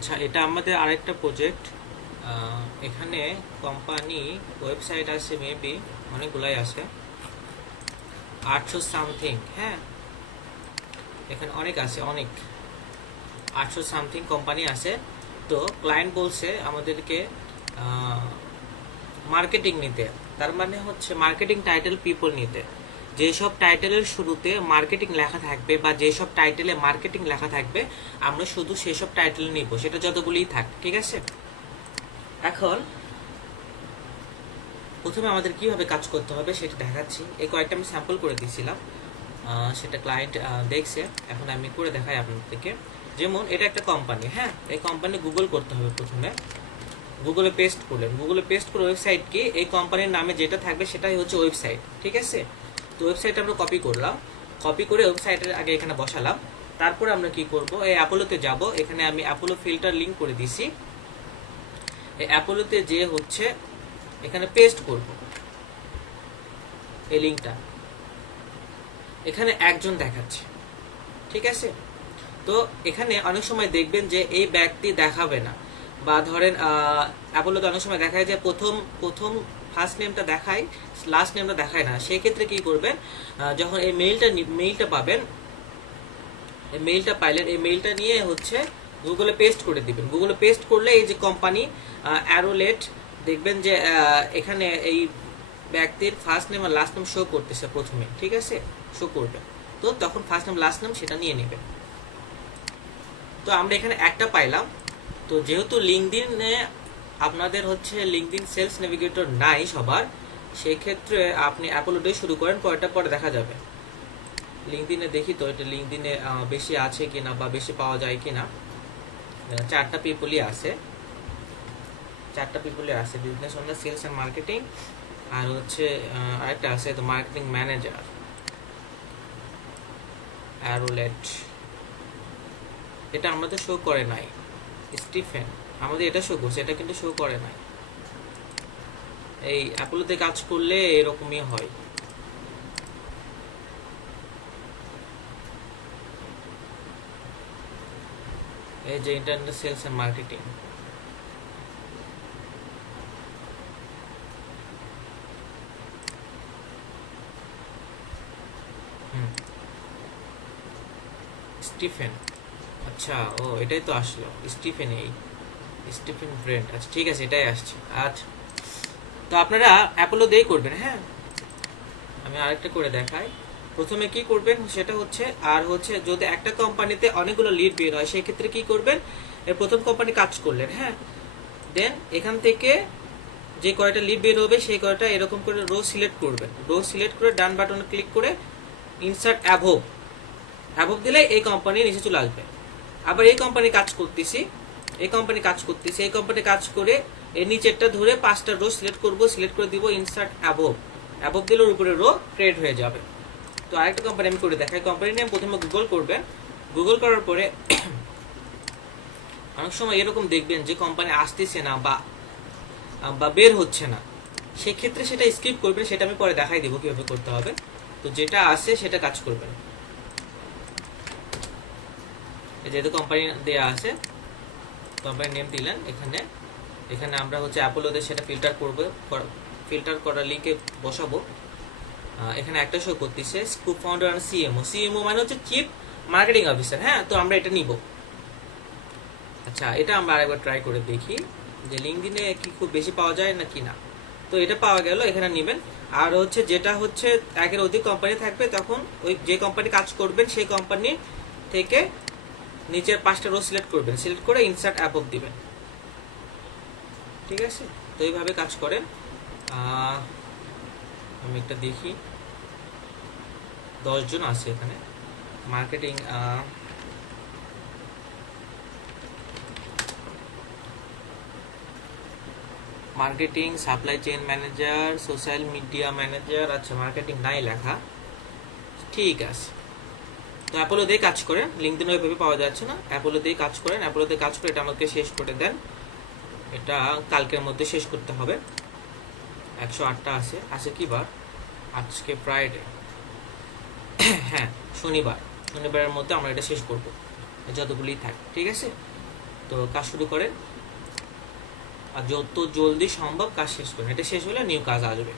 আচ্ছা, এটা আমাদের আরেকটা প্রজেক্ট। এখানে কোম্পানি ওয়েবসাইট আছে, মেবি অনেকগুলাই আছে, 800 সামথিং। হ্যাঁ, এখানে অনেক আছে, অনেক 800 সামথিং কোম্পানি আছে। তো ক্লায়েন্ট বলছে আমাদেরকে মার্কেটিং নিতে, তার মানে হচ্ছে মার্কেটিং টাইটেল পিপল নিতে। যেসব টাইটেলের শুরুতে মার্কেটিং লেখা থাকবে বা যেসব টাইটেলে মার্কেটিং লেখা থাকবে আমরা শুধু সেসব টাইটেল নিব, সেটা যতগুলিই থাক, ঠিক আছে। এখন প্রথমে আমাদের কিভাবে কাজ করতে হবে সেটা দেখাচ্ছি। এই কয়েকটা আমি স্যাম্পল করে দিয়েছিলাম, সেটা ক্লায়েন্ট দেখছে। এখন আমি করে দেখাই আপনাদেরকে। যেমন এটা একটা কোম্পানি, হ্যাঁ, এই কোম্পানি গুগল করতে হবে। প্রথমে গুগলে পেস্ট করলেন, গুগলে পেস্ট করে ওয়েবসাইট কি, এই কোম্পানির নামে যেটা থাকবে সেটাই হচ্ছে ওয়েবসাইট, ঠিক আছে। তো ওয়েবসাইট আমরা কপি করলাম, কপি করে ওয়েবসাইটের আগে এখানে বসালাম। তারপরে আমরা কি করব, এই অ্যাপোলোতে যাব। এখানে আমি অ্যাপোলো ফিল্টার লিঙ্ক করে দিছি। এই অ্যাপোলোতে যে হচ্ছে এখানে পেস্ট করব এই লিঙ্কটা। এখানে একজন দেখাচ্ছে, ঠিক আছে। তো এখানে অনেক সময় দেখবেন যে এই ব্যক্তি দেখাবে না, বা ধরেন অ্যাপোলোতে অনেক সময় দেখায় যে প্রথম প্রথম ফার্স্ট নেমটা দেখায়, লাস্ট নেমটা দেখায় না। সেই ক্ষেত্রে কি করবেন, যখন এই মেইলটা পাবেন, এই মেইলটা পাইলেন, এই মেইলটা নিয়ে হচ্ছে গুগলে পেস্ট করে দিবেন। গুগলে পেস্ট করলে এই যে কোম্পানি অ্যারোলেট, দেখবেন যে এখানে এই ব্যক্তির ফার্স্ট নেম আর লাস্ট নেম শো করতেছে প্রথমে, ঠিক আছে, শো করবে। তো তখন ফার্স্ট নেম লাস্ট নেম সেটা নিয়ে নেবেন। তো আমরা এখানে একটা পাইলাম। তো যেহেতু লিঙ্কডিনে আপনাদের হচ্ছে লিঙ্কডিন সেলস নেভিগেটর নাই সবার, সেই ক্ষেত্রে আপনি অ্যাপোলোটাই শুরু করেন, পরেরটা পরে দেখা যাবে। লিঙ্কডিনে দেখি তো এটা লিঙ্কডিনে বেশি আছে কিনা বা বেশি পাওয়া যায় কিনা। 4টা পিপলই আছে, 4টা পিপলই আছে, business owner, sales and marketing, আর হচ্ছে আরেকটা আছে তো মার্কেটিং ম্যানেজার, অ্যারোলেট। এটা আমাদের শো করে নাই। স্টিফেন, আমাদের এটা শো করছে, এটা কিন্তু শো করে নাই। এই অ্যাপোলোতে কাজ করলে এরকমই হয়। এই যে internet sales and marketing, Stephen. আচ্ছা, ও এটাই তো আসলো, স্টিফেন, এই স্টিফেন ব্রেন্ট। আচ্ছা ঠিক আছে, এটাই আসছে। আচ্ছা, তো আপনারা অ্যাপোলো দিয়েই করবেন। হ্যাঁ, আমি আরেকটা করে দেখাই। প্রথমে কি করবেন সেটা হচ্ছে, আর হচ্ছে যদি একটা কোম্পানিতে অনেকগুলো লিড বের হয় সেই ক্ষেত্রে কি করবেন, এর প্রথম কোম্পানি কাজ করলেন, হ্যাঁ, দেন এখান থেকে যে কয়টা লিড বের হবে সেই কয়টা এরকম করে রো সিলেক্ট করবেন। রো সিলেক্ট করে ডান বাটনে ক্লিক করে ইনসার্ট অ্যাভোভ, অ্যাভোভ দিলে এই কোম্পানি নিচে চলে আসবে। আবার এই কোম্পানি কাজ করতেছি, এই কোম্পানি কাজ করতেছি, এই কোম্পানি কাজ করে এর নিচেরটা ধরে 5টা রো সিলেক্ট করব, সিলেক্ট করে দিব ইনসার্ট অ্যাভোভ, অ্যাভোভ দিলে ওর উপরে রো ক্রিয়েট হয়ে যাবে। তো আরেকটা কোম্পানি আমি করে দেখাই। কোম্পানি নেম প্রথমে গুগল করবেন, গুগল করার পরে অনেক সময় এরকম দেখবেন যে কোম্পানি আসতেছে না বা বের হচ্ছে না, সেক্ষেত্রে সেটা স্কিপ করবেন, সেটা আমি পরে দেখাই দেবো কিভাবে করতে হবে। তো যেটা আছে সেটা কাজ করবেন। যেহেতু কোম্পানি দেয়া আছে, কোম্পানির নেম দিলেন, এখানে এখানে আমরা হচ্ছে অ্যাপোলোতে সেটা ফিল্টার করব, ফিল্টার করার লিঙ্কে বসাবো। এখানে একটা শো করতেছে স্কুপ ফাউন্ডার আর সিএমও। সিএমও মানে হচ্ছে চিফ মার্কেটিং অফিসার। হ্যাঁ, তো আমরা এটা নিব। আচ্ছা, এটা আমরা আরেকবার ট্রাই করে দেখি যে লিঙ্কডিনে কি খুব বেশি পাওয়া যায় না কি না। তো এটা পাওয়া গেল, এখানে নেবেন। আর হচ্ছে যেটা হচ্ছে একের অধিক কোম্পানি থাকবে, তখন ওই যে কোম্পানি কাজ করবেন সেই কোম্পানি থেকে নিচের 5টা রো সিলেক্ট করবেন, সিলেক্ট করে ইনসার্ট অ্যাপভ দিবেন, ঠিক আছে। তো এইভাবে কাজ করেন। আমি একটা দেখি, 10 জন আছে এখানে। Marketing marketing, supply chain manager, social media manager. আচ্ছা, মার্কেটিং নাই লেখা, ঠিক আছে। তো অ্যাপোলো দিয়ে কাজ করেন, লিঙ্কডিন ওইভাবে পাওয়া যাচ্ছে না, অ্যাপোলো দিয়ে কাজ করেন। অ্যাপোলোতে কাজ করে এটা আমাকে শেষ করে দেন, এটা কালকের মধ্যে শেষ করতে হবে। 108টা আছে। আছে কি বার? আজকে ফ্রাইডে, হ্যাঁ শনিবার, শনিবারের মধ্যে আমরা এটা শেষ করব, যতগুলি থাকে, ঠিক আছে। তো কাজ শুরু করেন আর যত জলদি সম্ভব কাজ শেষ করেন, এটা শেষ হলে নিউ কাজ আসবে।